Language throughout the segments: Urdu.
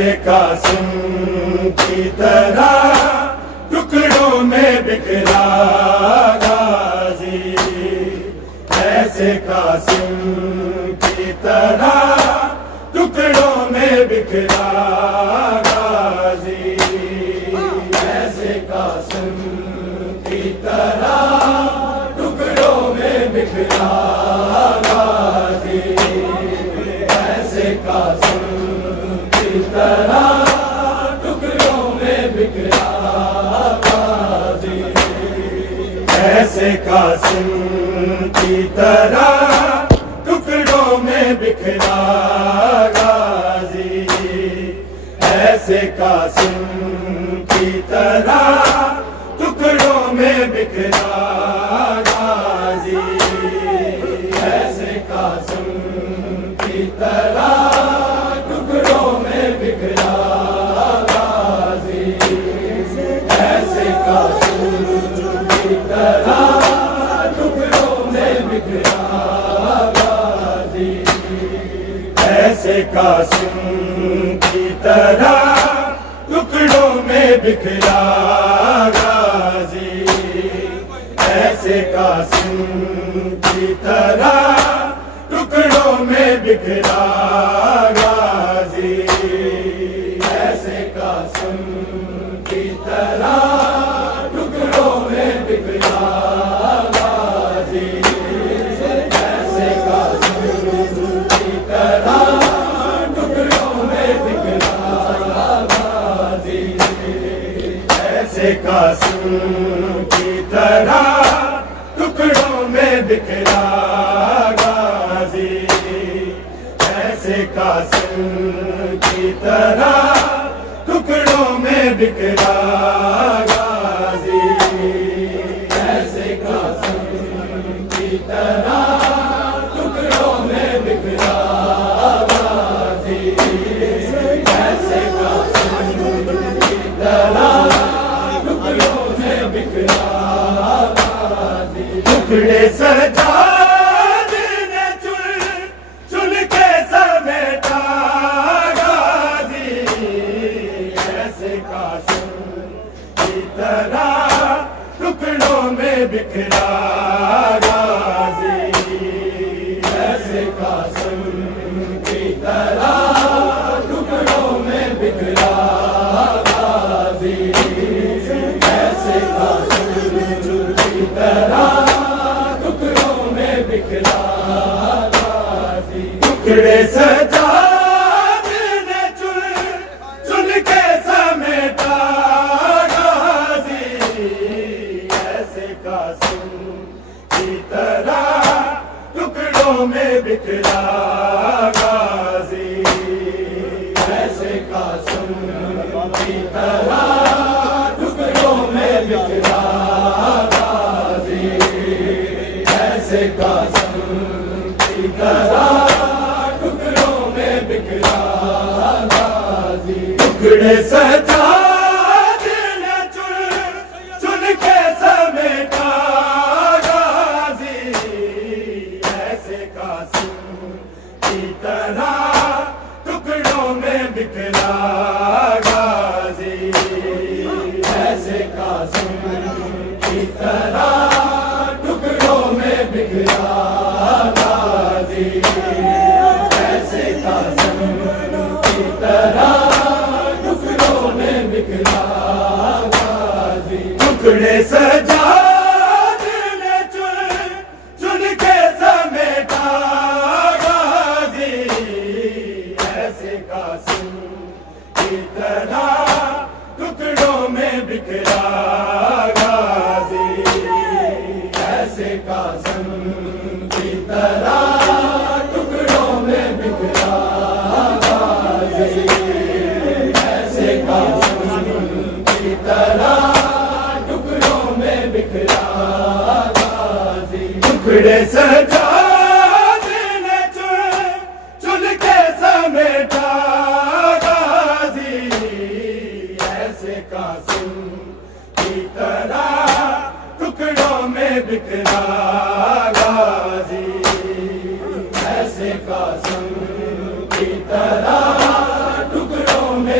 ایسے قاسم کی طرح ٹکڑوں میں بکھرا غازی، ایسے قاسم کی طرح ٹکڑوں میں بکھرا غازی، ایسے قاسم کی طرح ٹکڑوں میں بکھرا غازی، ایسے قاسم کی طرح ٹکڑوں میں بکھرا غازی، ایسے قاسم کی طرح ٹکڑوں میں بکھرا غازی، ایسے قاسم کی طرح ٹکڑوں میں بکھرا غازی، ایسے قاسم کی طرح ٹکڑوں میں بکھرا غازی، ایسے قاسم کی طرح ٹکڑوں میں بکھرا غازی، ایسے قاسم کی طرح ٹکڑوں میں بکھرا غازی، ایسے قاسم کی طرح ٹکڑوں میں بکھرا غازی، ایسے قاسم کی طرح ٹکڑوں میں بکھرا غازی، ایسے قاسم کی طرح ٹکڑوں میں بکھرا غازی، ایسے قاسم کی طرح ٹکڑوں میں بکھرا غازی، ایسے قاسم کی طرح ٹکڑوں میں بکھرا غازی، ایسے قاسم کی طرح ٹکڑوں میں بکھرا غازی، ایسے قاسم کی طرح ٹکڑوں میں بکھرا غازی، ٹکڑے سجاد نے چن چن کے سمیٹا غازی، ایسے قاسم کی طرح ٹکڑوں میں بکھرا غازی، ایسے قاسم کی طرح ٹکڑوں میں بکھرا غازی، ایسے قاسم کی طرح ٹکڑوں میں بکھرا غازی، ٹکڑے سجاد نے چن چن کے سمیٹا غازی، ایسے قاسم کی طرح ٹکڑوں میں بکھرا غازی، ایسے قاسم کی طرح ٹکڑوں میں بکھرا غازی، ایسے قاسم کی طرح ٹکڑوں میں بکھرا غازی، ٹکڑے سجاد نے چن چن کے سمیٹا غازی، ایسے قاسم کی طرح ٹکڑوں میں بکھرا غازی، ایسے قاسم کی طرح ٹکڑوں میں بکھرا غازی، ایسے قاسم کی طرح ٹکڑوں میں بکھرا غازی، ٹکڑے سجاد نے چن چن کے سمیٹا غازی، ایسے قاسم کی طرح ٹکڑوں میں بکھرا غازی، ایسے قاسم کی طرح ٹکڑوں میں بکھرا غازی، ایسے قاسم کی طرح ٹکڑوں میں بکھرا غازی، ٹکڑے سجاد نے چن چن کے سمیٹا غازی، ایسے قاسم کی طرح ٹکڑوں میں بکھرا غازی، ایسے قاسم کی طرح ٹکڑوں میں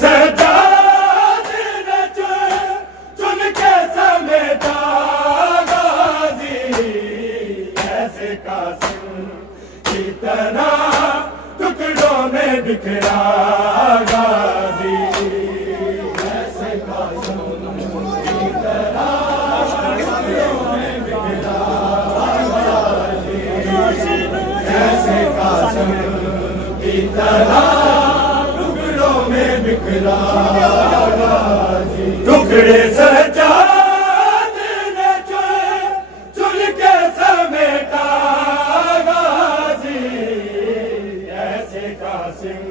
سجاد نے چن کے سمیٹا غازی، ایسے قاسم کی طرح ٹکڑوں میں بکھرا غازی، ایسے قاسم کی طرح ٹکڑوں میں بکھرا غازی، ایسے قاسم کی طرح ٹکڑوں میں بکھرا غازی، ٹکڑے سجاد نے چن کے سمیٹا غازی، ایسے قاسم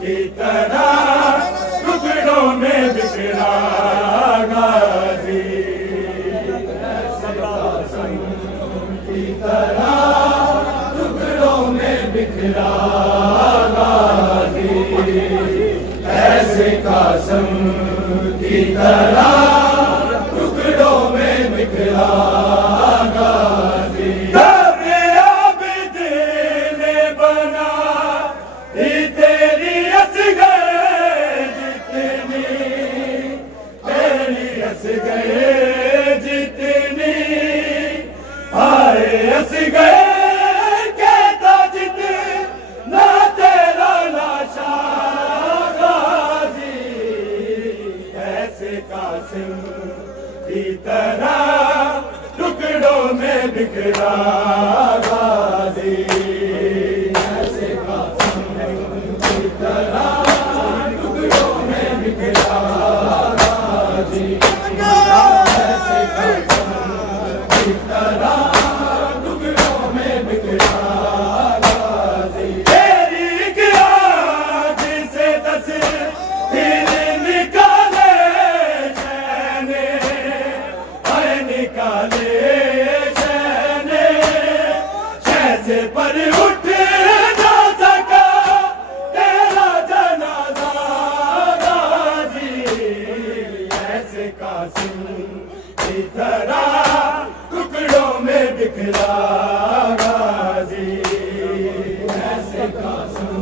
کی طرح ٹکڑوں میں بکھرا غازی، ایسے قاسم کی طرح ٹکڑوں میں بکھرا غازی، ایسے قاسم کی طرح ٹکڑوں میں بکھرا غازی، کامیابی نے بنا ہی تیری اصغر جتنی، تیری اصغر جتنی آئے اصغر کہتا جتنا تیرا لاشا غازی، ایسے قاسم کی طرح ٹکڑوں میں بکھرا غازی، ایسے قاسم کی طرح ٹکڑوں میں بکھرا غازی، ایسے قاسم کی طرح ٹکڑوں میں بکھرا غازی، تیری ایک آنکھ سے 10 تیر نکالے شہنے، آئے نکالے شہنے، شہ سے پر اٹھ نہ سکا تیرا جنازہ غازی، ایسے قاسم کی طرح ٹکڑوں میں بکھرا غازی، ایسے قاسم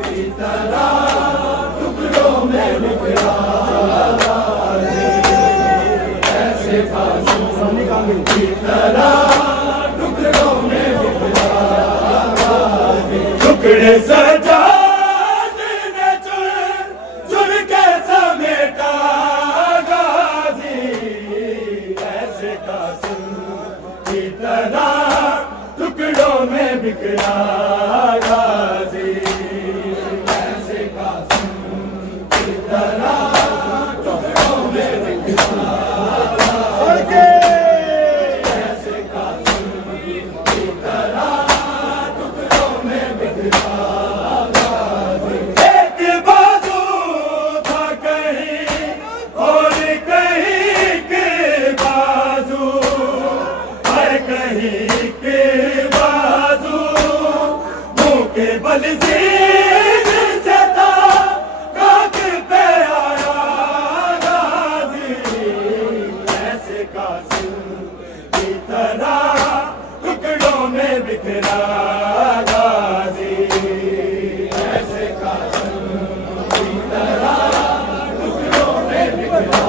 کی طرح ٹکڑوں میں بکھرا غازی، ایسے قاسم کی طرح ٹکڑوں میں بکھرا غازی، ٹکڑے سجاد نے چن کے سمیٹا غازی، ایسے قاسم کی طرح ٹکڑوں میں بکھرا غازی، ایسے قاسم کی طرح ٹکڑوں میں بکھرا غازی، ایسے قاسم کی طرح ٹکڑوں میں بکھرا غازی، ایک بازو تھا کہیں اور کہیں کے بازو، ہر کہیں کے بازو، منہ کے بل زیر سے تھا خاک پہ آیا غازی، ایسے قاسم کی طرح ٹکڑوں میں بکھرا غازی، ایسے قاسم کی طرح ٹکڑوں میں بکھرا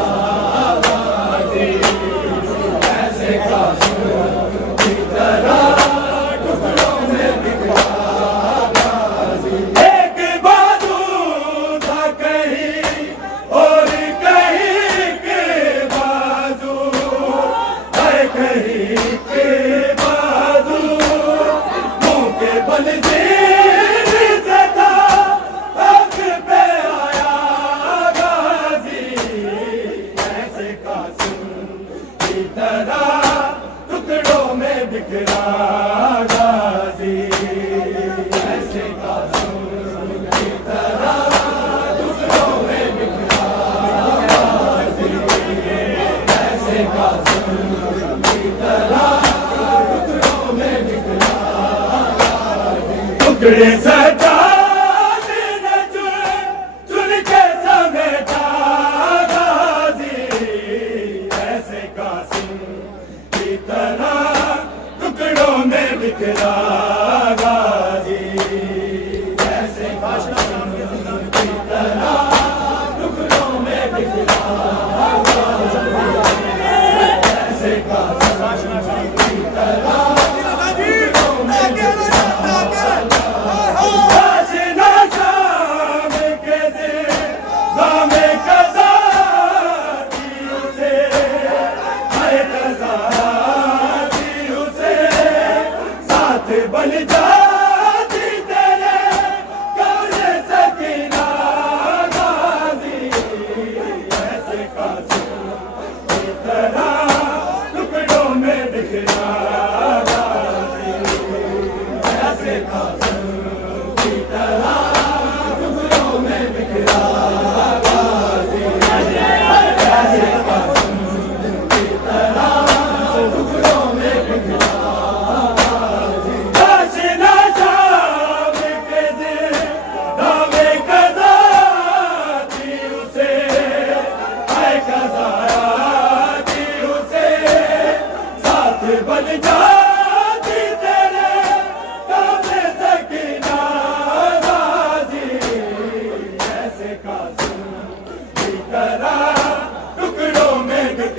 غازی، ایسے قاسم کی طرح ٹکڑوں میں بکھرا غازی، ایک بازو تھا کہیں اور کہیں کے بازو، ہر کہیں کے بازو، منہ کے بل زیر سے تھا حق پہ آیا غازی، ایسے قاسم کی طرح ٹکڑوں میں بکھرا غازی، ایسے قاسم کی طرح ٹکڑوں میں بکھرا غازی، ایسے قاسم کی طرح ٹکڑوں میں بکھرا غازی، ٹکڑے سجاد نے چن کے سمیٹا غازی، ایسے قاسم کی طرح ٹکڑوں میں بکھرا غازی، ایسے قاسم کی طرح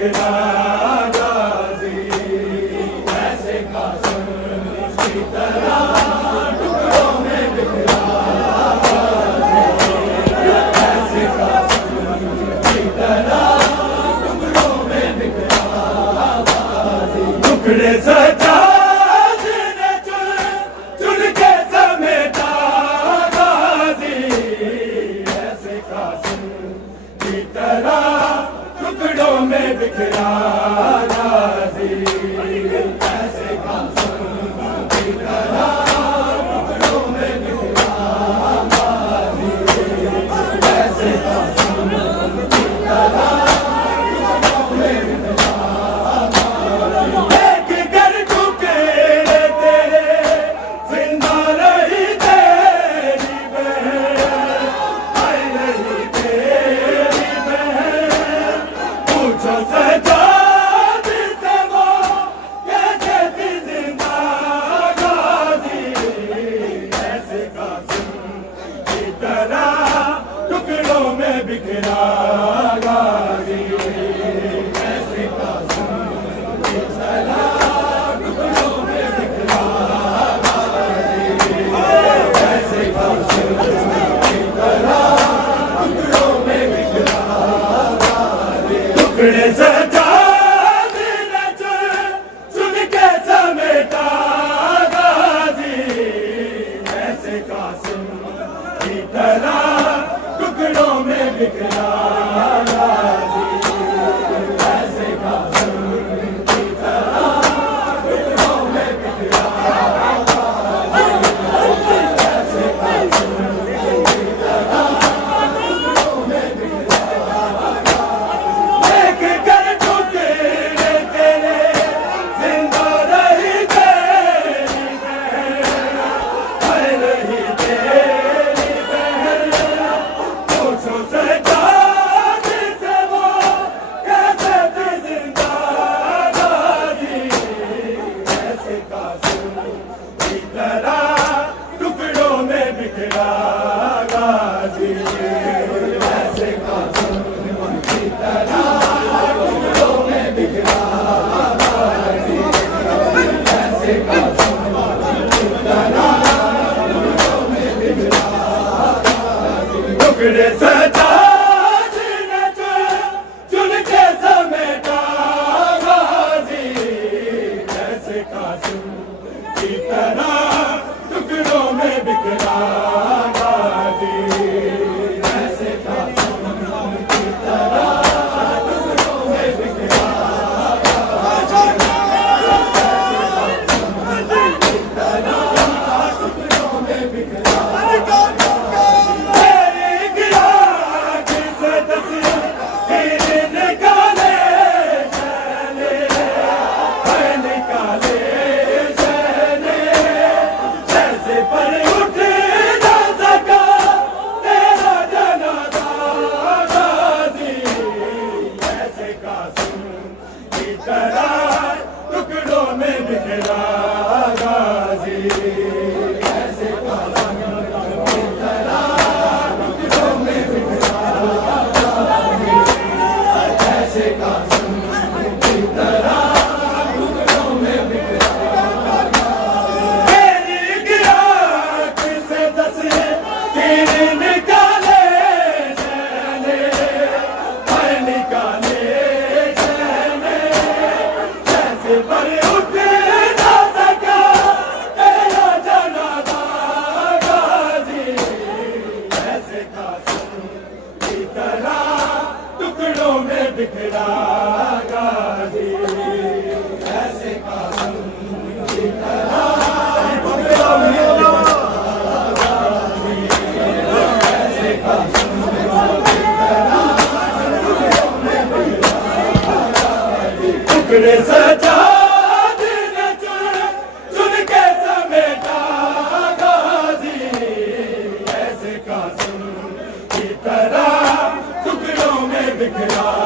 بکھرا غازی ایسے قاسم کی طرح ٹکڑوں میں بکھرا غازی ایسے قاسم کی طرح ٹکڑوں میں بکھرا غازی ٹکڑے سجاد نے چن کے سمیٹا غازی ایسے قاسم کی طرح ٹکڑوں میں بکھرا غازی ایسے قاسم کی طرح ٹکڑوں میں بکھرا غازی ایسے قاسم کی طرح ٹکڑوں میں بکھرا غازی ایک گر ٹکڑے تیرے زندہ رہی تیری بہن آئی رہی تیری بہن پوچھو سجاد سے وہ کیسے تھی زندہ غازی ایسے قاسم کی طرح ٹکڑوں میں بکھرا غازی ایسے قاسم کی طرح ٹکڑوں میں بکھرا غازی ایسے قاسم کی طرح ٹکڑوں میں بکھرا غازی ٹکڑے سجاد نے چن کے سمیٹا غازی ایسے قاسم کی طرح ٹکڑوں میں بکھرا غازی ایسے قاسم کی طرح ٹکڑوں میں بکھرا غازی ایسے قاسم کی طرح ٹکڑوں میں بکھرا غازی ایک گر ٹکڑے تیرے زندہ رہی تیری بہن آئی رہی تیری بہن پوچھو سجاد سے وہ کیسے تھی زندہ غازی ایسے قاسم کی طرح ٹکڑوں میں بکھرا غازی ایسے قاسم کی طرح ٹکڑوں میں بکھرا غازی ایسے قاسم کی طرح ٹکڑوں میں بکھرا غازی ٹکڑے سجاد نے چن کے سمیٹا غازی ایسے قاسم کی طرح ٹکڑوں میں بکھرا غازی ایسے قاسم کی طرح ٹکڑوں میں بکھرا غازی ایسے قاسم کی طرح ٹکڑوں میں بکھرا تیری گیا کسے دسی پھر نکالے شہنے نکالے شہنے جیسے پر اٹھ نہ سکا تیرا جنازہ غازی ایسے قاسم کی طرح ٹکڑوں میں بکھرا غازی ایسے قاسم کی طرح ٹکڑوں میں بکھرا غازی ایسے قاسم کی طرح ٹکڑوں میں بکھرا تیری گیا کسے دسی تیر نکالے شہنے ہائے نکالے شہنے جیسے پر اٹھ نہ سکا تیرا جنازہ غازی ایسے قاسم کی طرح ٹکڑوں میں بکھرا غازی ایسے قاسم کی طرح ٹکڑوں میں بکھرا غازی ایسے قاسم کی طرح ٹکڑوں میں بکھرا غازی ٹکڑے سجاد نے چن کے سمیٹا غازی ایسے قاسم کی طرح ٹکڑوں میں بکھرا